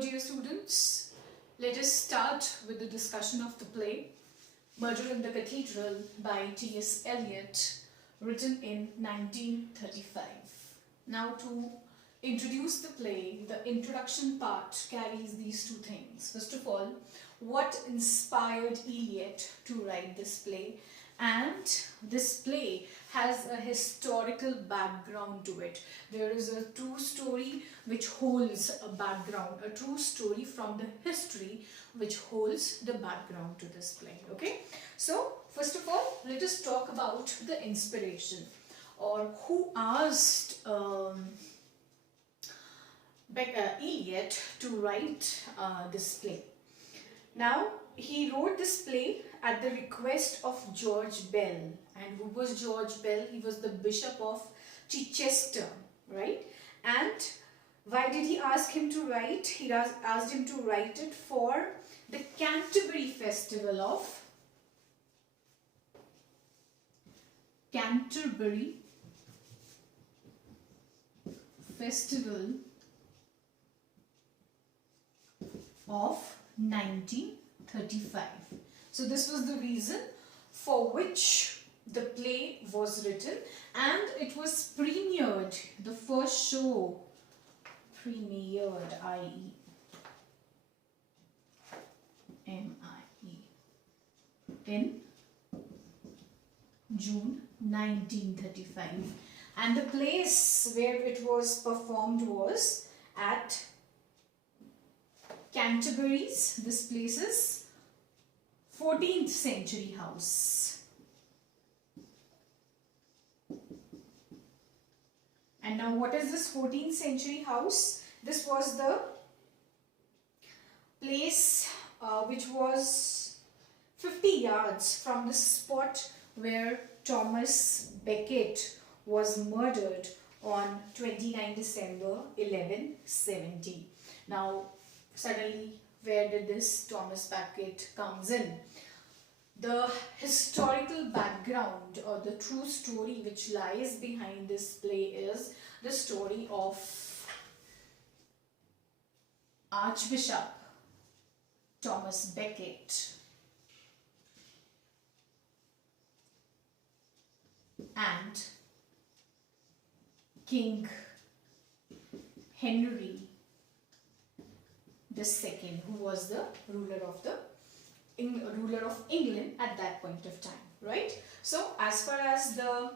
Hello dear students, let us start with the discussion of the play Murder in the Cathedral by T.S. Eliot, written in 1935. Now to introduce the play, the introduction part carries these two things. First of all, what inspired Eliot to write this play, and this play has a historical background to it. There is a true story which holds a background, a true story from the history which holds the background to this play. Okay, so first of all, let us talk about the inspiration, or who asked Eliot to write this play. Now, he wrote this play at the request of George Bell. And who was George Bell? He was the Bishop of Chichester, right? And why did he ask him to write? He asked him to write it for the Canterbury Festival of of 1935. So this was the reason for which the play was written, and it was premiered, the first show premiered, I-E-M-I-E, in June 1935, and the place where it was performed was at Canterbury's, this place is 14th century house. And now what is this 14th century house? This was the place which was 50 yards from the spot where Thomas Becket was murdered on 29 December 1170. Now suddenly, where did this Thomas Becket comes in? The historical background, or the true story which lies behind this play, is the story of Archbishop Thomas Becket and King Henry II, who was the ruler of England at that point of time, right? So as far as the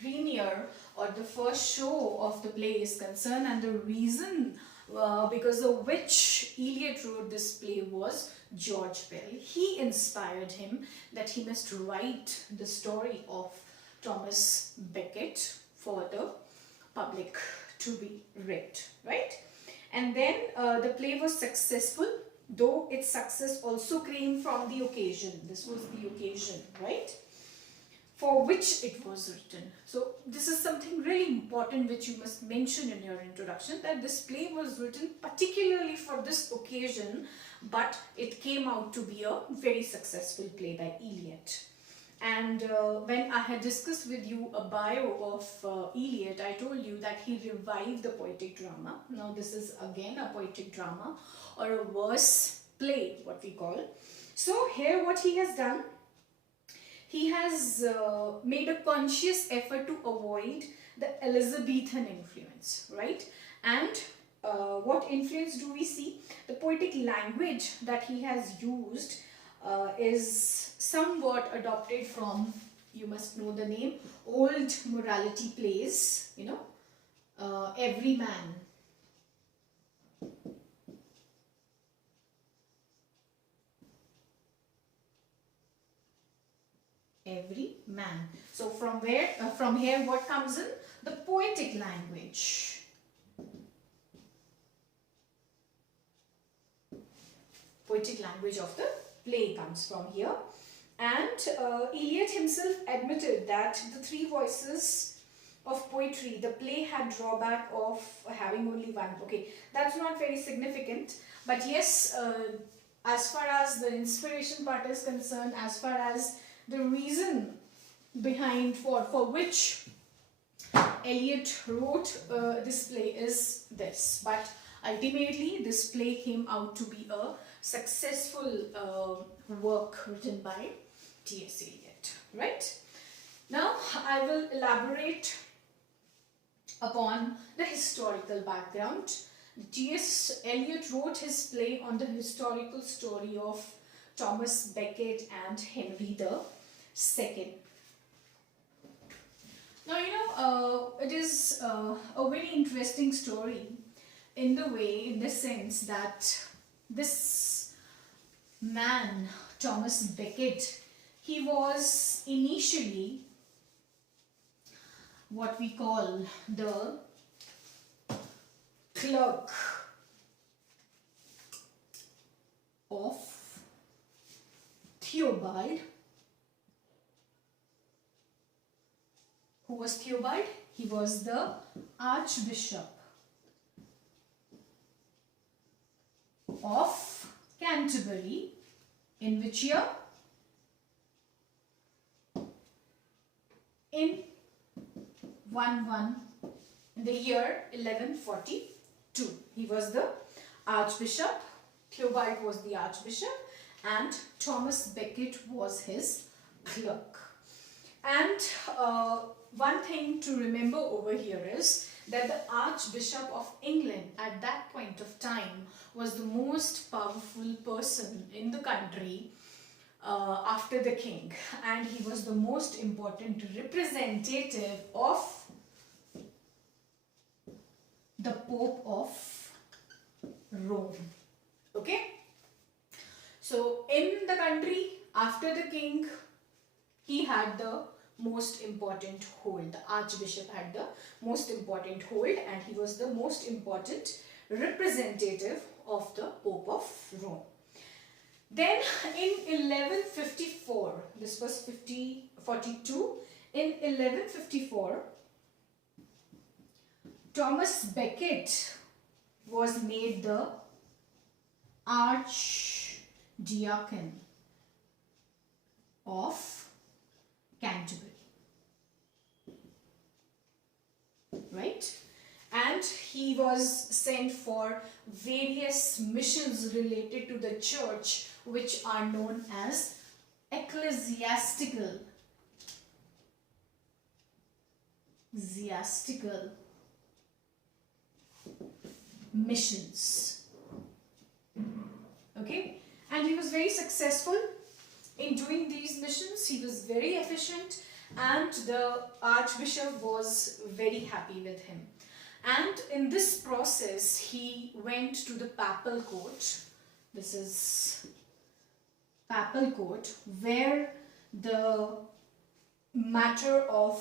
premiere or the first show of the play is concerned, and the reason because of which Eliot wrote this play was George Bell. He inspired him that he must write the story of Thomas Becket for the public to be read, right? And then the play was successful, though its success also came from the occasion. This was the occasion, right, for which it was written. So this is something really important which you must mention in your introduction, that this play was written particularly for this occasion, but it came out to be a very successful play by Eliot. And when I had discussed with you a bio of Eliot, I told you that he revived the poetic drama. Now this is again a poetic drama, or a verse play, what we call. So here what he has done, he has made a conscious effort to avoid the Elizabethan influence, right? And what influence do we see? The poetic language that he has used is somewhat adopted from, you must know the name, old morality plays, you know, Every Man. Every Man. So from here what comes in? The poetic language. Poetic language of the play comes from here. And Eliot himself admitted that the three voices of poetry, the play had drawback of having only one. Okay, that's not very significant, but yes, as far as the inspiration part is concerned, as far as the reason behind for which Eliot wrote this play is this. But ultimately this play came out to be a successful work written by T.S. Eliot, right? Now I will elaborate upon the historical background. T.S. Eliot wrote his play on the historical story of Thomas Becket and Henry II. Now, it is a very interesting story in the sense that this man, Thomas Becket, he was initially what we call the clerk of Theobald. Who was Theobald? He was the Archbishop of Canterbury. In which year? In the year 1142. He was the Archbishop. Theobald was the Archbishop and Thomas Becket was his clerk. And one thing to remember over here is that the Archbishop of England at that point of time was the most powerful person in the country after the king, and he was the most important representative of the Pope of Rome. Okay, so in the country after the king, he had the most important hold. The Archbishop had the most important hold and he was the most important representative of the Pope of Rome. Then in 1154, this was 42, in 1154, Thomas Becket was made the Archdeacon of Canterbury, right? And he was sent for various missions related to the church, which are known as ecclesiastical missions. Okay, and he was very successful in doing these missions. He was very efficient and the Archbishop was very happy with him. And in this process, he went to the papal court. This is papal court, where the matter of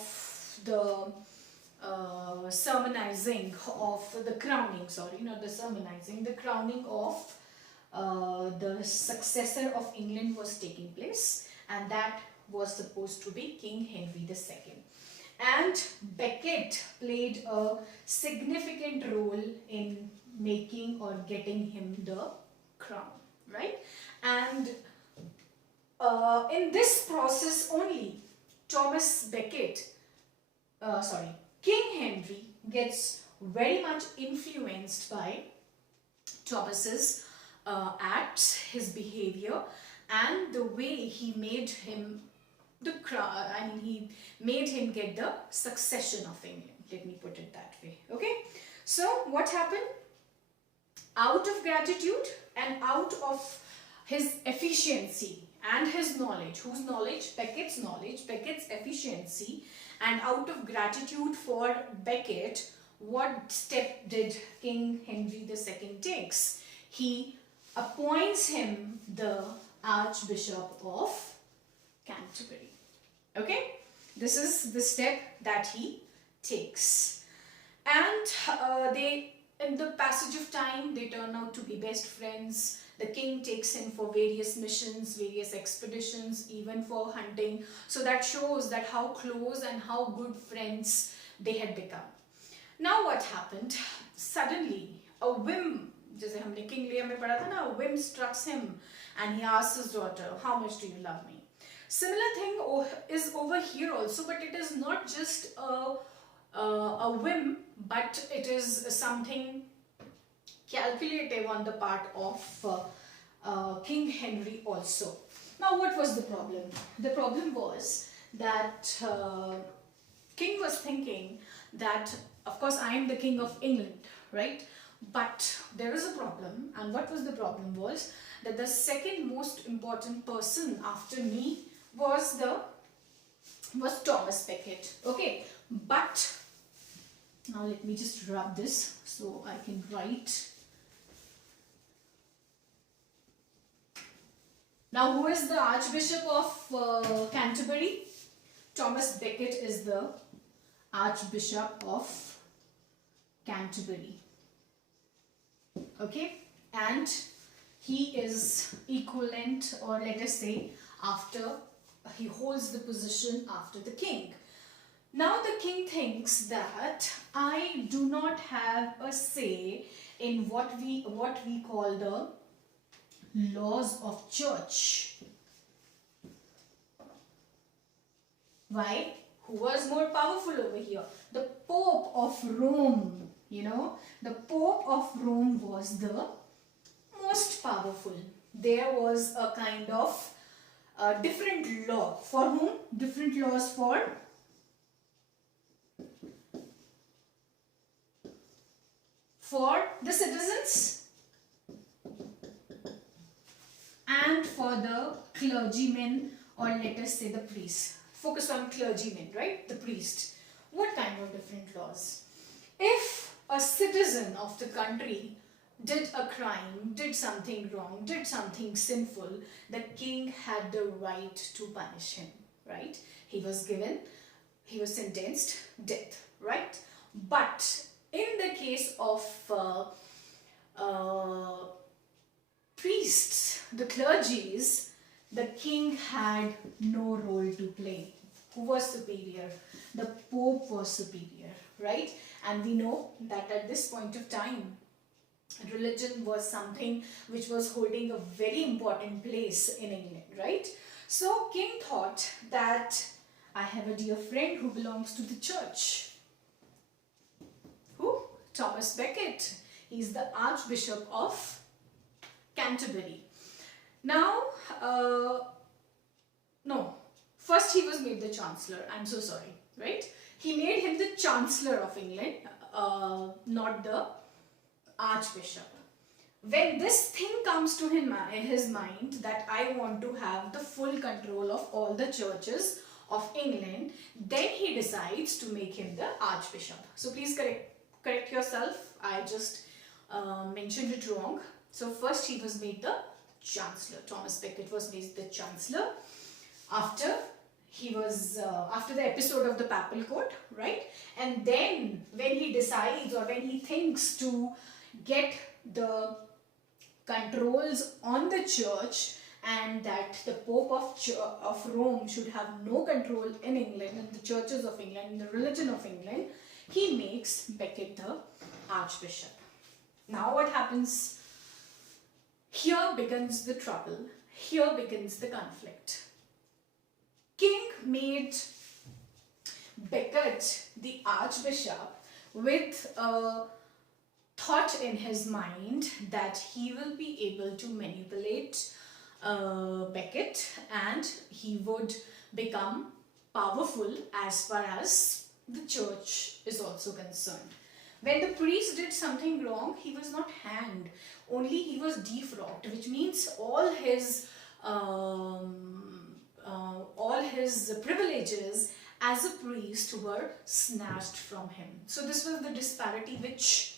the sermonizing of the crowning, the crowning of the successor of England was taking place, and that was supposed to be King Henry II. And Becket played a significant role in making or getting him the crown, right? And in this process only, King Henry gets very much influenced by Thomas's acts, his behavior, and the way he made him he made him get the succession of England. Let me put it that way. Okay. So what happened? Out of gratitude and out of his efficiency and his knowledge, whose knowledge? Becket's knowledge, Becket's efficiency, and out of gratitude for Becket, what step did King Henry II takes? He appoints him the Archbishop of Canterbury. Okay, this is the step that he takes, and in the passage of time, they turn out to be best friends. The king takes him for various missions, various expeditions, even for hunting. So that shows that how close and how good friends they had become. Now what happened? Suddenly, a whim, जैसे हमने King Lear में पढ़ा था ना, a whim strikes him, and he asks his daughter, "How much do you love me?" Similar thing is over here also, but it is not just a whim, but it is something calculative on the part of King Henry also. Now what was the problem? The problem was that King was thinking that, of course, I am the King of England, right? But there is a problem, and what was the problem was that the second most important person after me was Thomas Becket. Okay, but now let me just rub this so I can write. Now, who is the Archbishop of Canterbury? Thomas Becket is the Archbishop of Canterbury. Okay, and he is equivalent, or let us say, he holds the position after the king. Now the king thinks that I do not have a say in what we call the laws of church. Why? Who was more powerful over here? The Pope of Rome. You know, the Pope of Rome was the most powerful. There was a kind of different law. For whom? Different laws for the citizens and for the clergymen, or let us say the priests. Focus on clergymen, right? The priest. What kind of different laws? If a citizen of the country did a crime, did something wrong, did something sinful, the king had the right to punish him, right? He was sentenced death, right? But in the case of priests, the clergies, the king had no role to play. Who was superior? The Pope was superior, right? And we know that at this point of time, religion was something which was holding a very important place in England, right? So king thought that I have a dear friend who belongs to the church. Who? Thomas Becket. He's the Archbishop of Canterbury. Now, no. First he was made the Chancellor. I'm so sorry, right? He made him the Chancellor of England, not the Archbishop. When this thing comes to him in his mind that I want to have the full control of all the churches of England, then he decides to make him the Archbishop. So please correct yourself. I just mentioned it wrong. So first he was made the Chancellor. Thomas Becket was made the Chancellor after after the episode of the Papal Court, right? And then when he decides, or when he thinks to get the controls on the church, and that the Pope of Rome should have no control in England and the churches of England and the religion of England, he makes Becket the Archbishop. Now what happens? Here begins the trouble. Here begins the conflict. King made Becket the Archbishop with a thought in his mind that he will be able to manipulate Becket and he would become powerful as far as the church is also concerned. When the priest did something wrong, he was not hanged, only he was defrocked, which means all his privileges as a priest were snatched from him. So this was the disparity which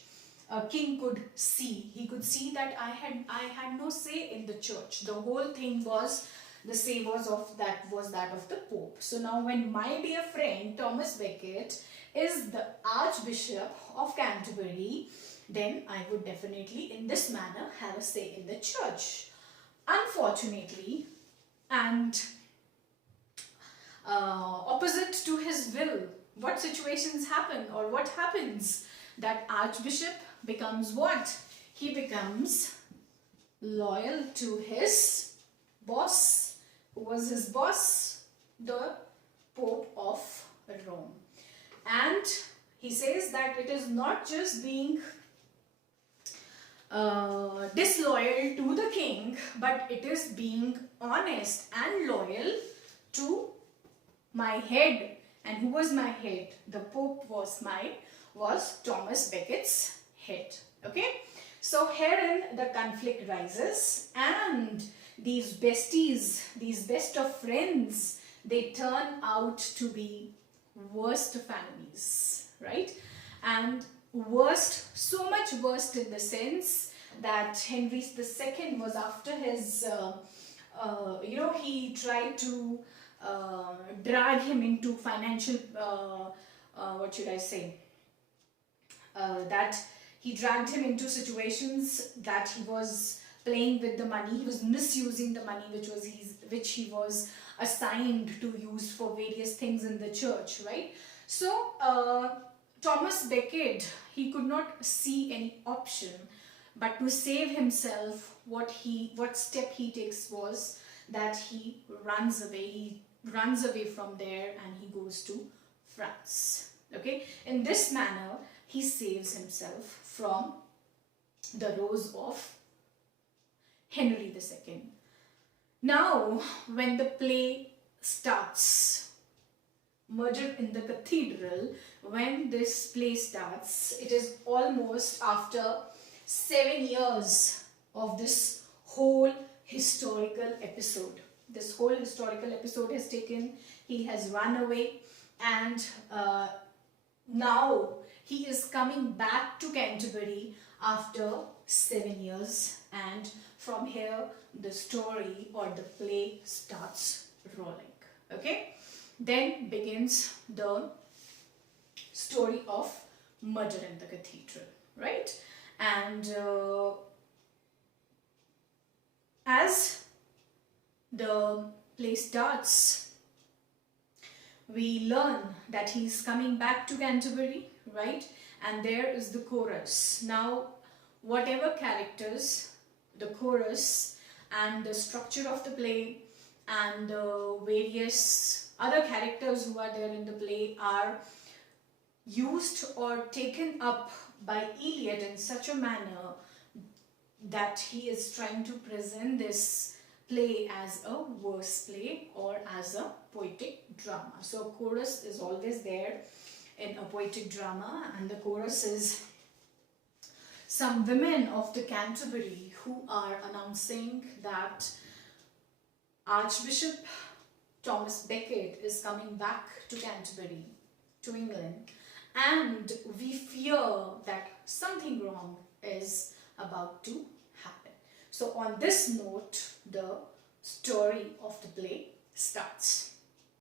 king could see. He could see that I had no say in the church. The whole thing was, the say was that of the Pope. So now when my dear friend Thomas Becket is the Archbishop of Canterbury, then I would definitely in this manner have a say in the church. Unfortunately, and opposite to his will, what situations happen, or what happens? That Archbishop becomes what? He becomes loyal to his boss. Who was his boss? The Pope of Rome. And he says that it is not just being disloyal to the king, but it is being honest and loyal to my head. And who was my head? The Pope was Thomas Becket's head. Okay, so herein the conflict rises, and these besties, these best of friends, they turn out to be worst of enemies, right? And worst, so much worst in the sense that Henry II was after his, he tried to drag him into financial, what should I say, that he dragged him into situations that he was playing with the money, he was misusing the money which he was assigned to use for various things in the church, right? So Thomas Becket, he could not see any option but to save himself. What step he takes was that he runs away from there and he goes to France. Okay, in this manner he saves himself from the rose of Henry II. Now, when the play starts, Murder in the Cathedral, when this play starts, it is almost after 7 years of this whole historical episode. This whole historical episode has taken, he has run away, and now he is coming back to Canterbury after 7 years, and from here the story or the play starts rolling. Okay, then begins the story of Murder in the Cathedral, right? And as the play starts, we learn that he's coming back to Canterbury, right? And there is the chorus. Now, whatever characters, the chorus and the structure of the play and various other characters who are there in the play are used or taken up by Eliot in such a manner that he is trying to present this play as a verse play or as a poetic drama. So a chorus is always there in a poetic drama, and the chorus is some women of the Canterbury who are announcing that Archbishop Thomas Becket is coming back to Canterbury, to England, and we fear that something wrong is about to happen. So on this note, the story of the play starts.